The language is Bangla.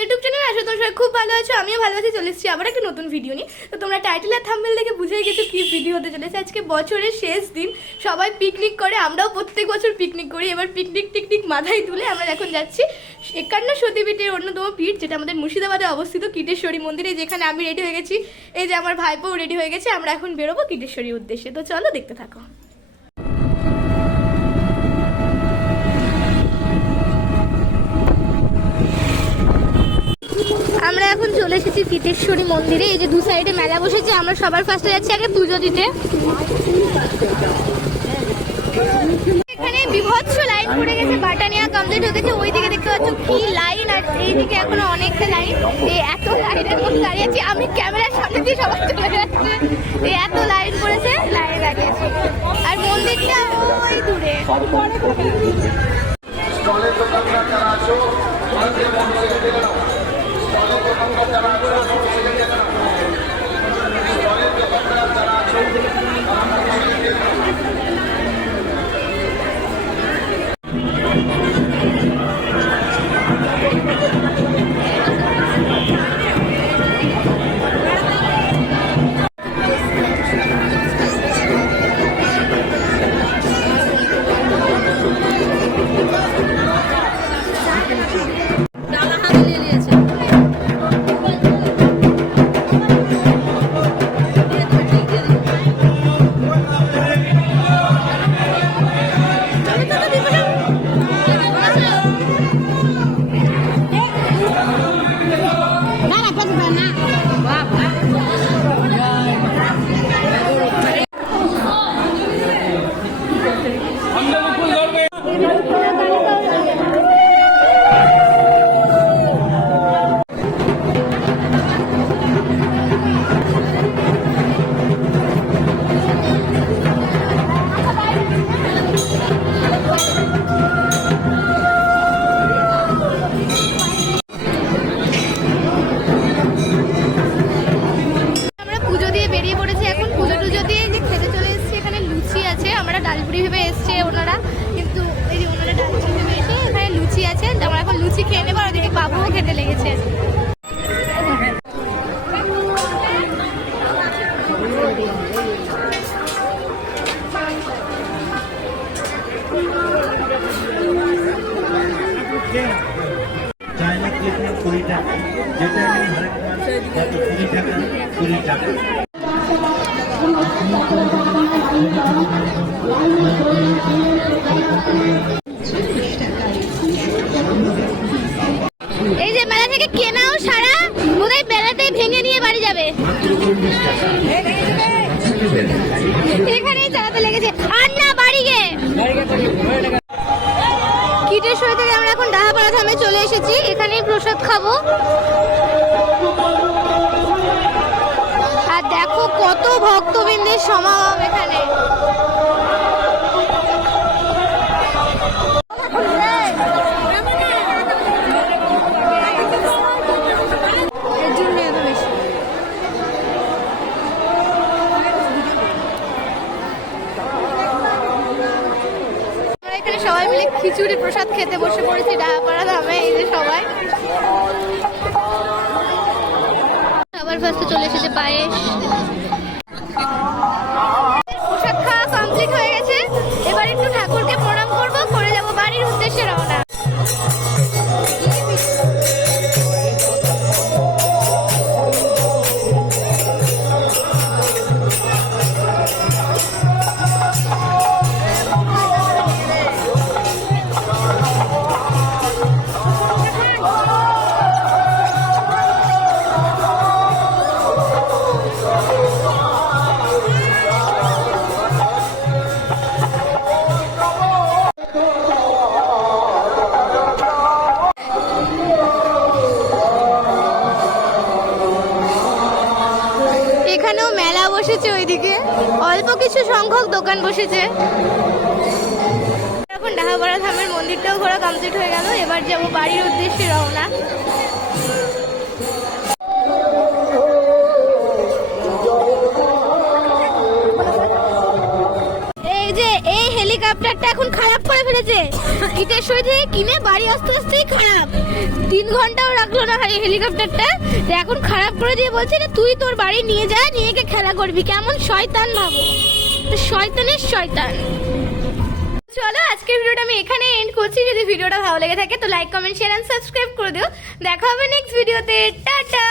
YouTube channel. আসলে তোমরা সবাই খুব ভালো আছো, আমিও ভালো আছি। চলে এসেছি আবার একটা নতুন ভিডিও নিয়ে। তো তোমরা টাইটেল আর থাম্বনেল দেখে বুঝে গেছো কি ভিডিও হতে চলেছে। আজকে বছরের শেষ দিন, সবাই পিকনিক করে, আমরাও প্রত্যেক বছর পিকনিক করি। এবার পিকনিক টিকনিক মাথায় তুলে আমরা এখন যাচ্ছি 51 সতীপীঠের অন্যতম পীঠ, যেটা আমাদের মুর্শিদাবাদে অবস্থিত, কীটেশ্বরী মন্দিরে, যেখানে আমি রেডি হয়ে গেছি। এই যে আমার ভাইপোও রেডি হয়ে গেছে। আমরা এখন বেরোবো কীটেশ্বরীর উদ্দেশ্যে। তো চলো দেখতে থাকো। আমরা এখন চলে এসেছি কীটেশ্বরী মন্দিরে। এই যে দু সাইডে মেলা বসেছে, আমরা সবার ফার্স্টে যাচ্ছি আগে পুজো দিতে। এখানে বিভৎস লাইন পড়ে গেছে, বাটা নেওয়া কমপ্লিট হয়ে গেছে। ওই দিকে দেখতে পাচ্ছ কি লাইন, আর এইদিকে এখনো অনেকটা লাইন। এই এত লাইনের মধ্যে দাঁড়িয়ে আছি আমি, ক্যামেরার সামনে দিয়ে সবাই চলে যাচ্ছে। এই এত লাইন পড়েছে, লাইনে দাঁড়িয়েছি। আর মন্দিরটা ওই দূরে। ডালপুরি ভেবে এসছে ওনারা, কিন্তু এই যে ওনারা ডালপুরি ভেবে এসে এখানে লুচি আছে। আমরা এখন লুচি খেয়ে নেবো। আর ওদিকে বাবুও খেতে লেগেছে। চায়না ক্লিপ 20 টাকা, যেটা আমি হরেক মাস 20 টাকা 20 টাকা। এই যে মেলা থেকে কেনাও সারা বোধহয় বেলাতে ভেঙে নিয়ে বাড়ি যাবে। এখানেই চালাতে লেগেছে। আর না বাড়ি গে। কীটেশ্বরী থেকে আমরা এখন ডাহাপাড়া ধামে চলে এসেছি। এখানেই প্রসাদ খাবো। আর দেখো কত ভক্তবৃন্দের সমাগম এখানে। সবাই মিলে খিচুড়ি প্রসাদ খেতে বসে পড়েছি ডাহাপাড়া ধামে। এই যে সবাই সবার ফার্স্টে চলে এসেছে পায়েস। প্রসাদ খাওয়া কমপ্লিট হয়ে গেছে। এবার একটু ঠাকুরকে প্রণাম করবো, করে যাবো বাড়ির উদ্দেশ্যে রওনা। এখানেও মেলা বসেছে, ওইদিকে অল্প কিছু সংখ্যক দোকান বসেছে। এখন ডাহাপাড়া ধামের মন্দিরটাও ঘোরা কমপ্লিট হয়ে গেল। এবার যাবো বাড়ির উদ্দেশ্যে রওনা। এই যে এই হেলিকপ্টারটা এখন খারাপ করে ফেলেছে। ইটের সই থেকে কিনে বাড়ি আসতে আসতেই খারাপ, 3 ঘন্টাও রাখলো না হেলিকপ্টারটা, তো এখন খারাপ করে দিয়ে বলছে যে তুই তোর বাড়ি নিয়ে যা, নিয়ে গিয়ে খেলা করবি। কেমন শয়তান ভাবো, শয়তানের শয়তান। চলো আজকের ভিডিওটা আমি এখানে এন্ড করছি। যদি ভিডিওটা ভালো লেগে থাকে তো like comment share and subscribe করে দিও। দেখা হবে নেক্সট ভিডিওতে। টাটা।